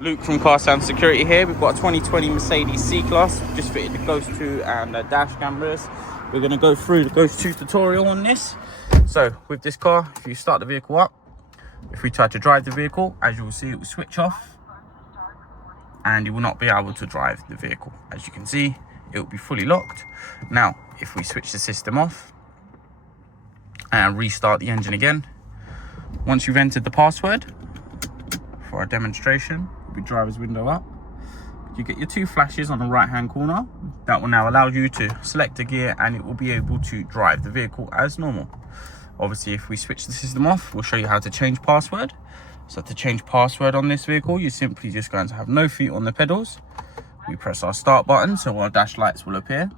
Luke from Car Sound Security here. We've got a 2020 Mercedes C-Class. Just fitted the Ghost 2 and dash cameras. We're going to go through the Ghost 2 tutorial on this. So with this car, if you start the vehicle up, if we try to drive the vehicle, as you will see, it will switch off and you will not be able to drive the vehicle. As you can see, it will be fully locked. Now, if we switch the system off and restart the engine again, once you've entered the password for a demonstration, we driver's window up, you get your two flashes on the right hand corner. That will now allow you to select a gear and it will be able to drive the vehicle as normal. Obviously, if we switch the system off, we'll show you how to change password. So to change password on this vehicle, you're simply just going to have no feet on the pedals. We press our start button, so our dash lights will appear.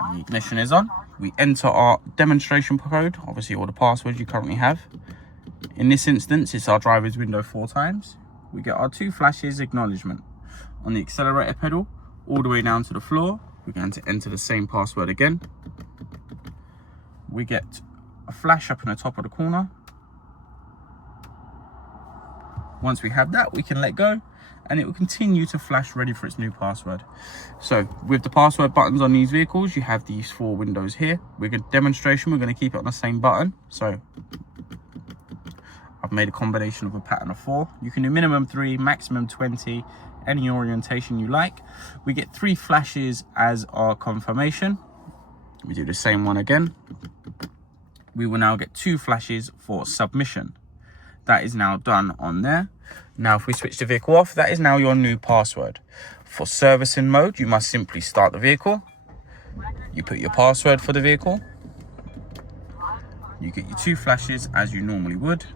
And the ignition is on. We enter our demonstration code, obviously all the passwords you currently have. In this instance, it's our driver's window 4 times. We get our two flashes acknowledgement. On the accelerator pedal, all the way down to the floor, we're going to enter the same password again. We get a flash up in the top of the corner. Once we have that, we can let go and it will continue to flash ready for its new password. So with the password buttons on these vehicles, you have these 4 windows here. We're going to demonstration, we're going to keep it on the same button. So I've made a combination of a pattern of 4. You can do minimum 3, maximum 20, any orientation you like. We get 3 flashes as our confirmation. We do the same one again. We will now get 2 flashes for submission. That is now done on there. Now if we switch the vehicle off, that is now your new password. For servicing mode, you must simply start the vehicle. You put your password for the vehicle. You get your 2 flashes as you normally would.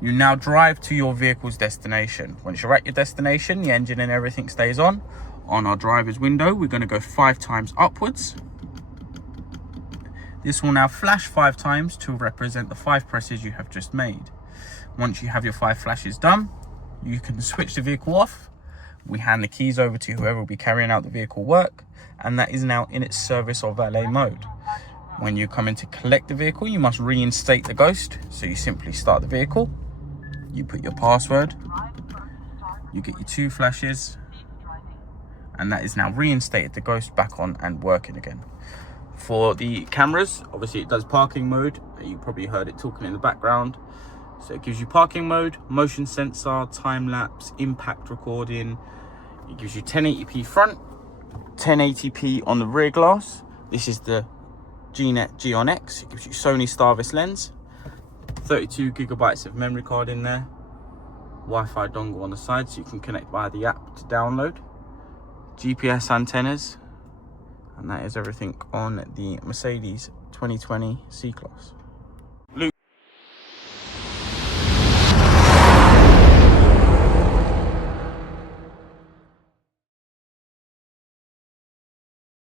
You now drive to your vehicle's destination. Once you're at your destination, the engine and everything stays on. On our driver's window, we're going to go 5 times upwards. This will now flash 5 times to represent the 5 presses you have just made. Once you have your 5 flashes done, you can switch the vehicle off. We hand the keys over to whoever will be carrying out the vehicle work, and that is now in its service or valet mode. When you come in to collect the vehicle, you must reinstate the Ghost. So you simply start the vehicle, you put your password, you get your 2 flashes, and that is now reinstated the Ghost back on and working again. For the cameras, obviously it does parking mode. You probably heard it talking in the background. So it gives you parking mode, motion sensor, time lapse, impact recording. It gives you 1080p front, 1080p on the rear glass. This is the G-ON X. It gives you Sony Starvis lens, 32 gigabytes of memory card in there, Wi-Fi dongle on the side so you can connect via the app to download, GPS antennas, and that is everything on the Mercedes 2020 C-Class.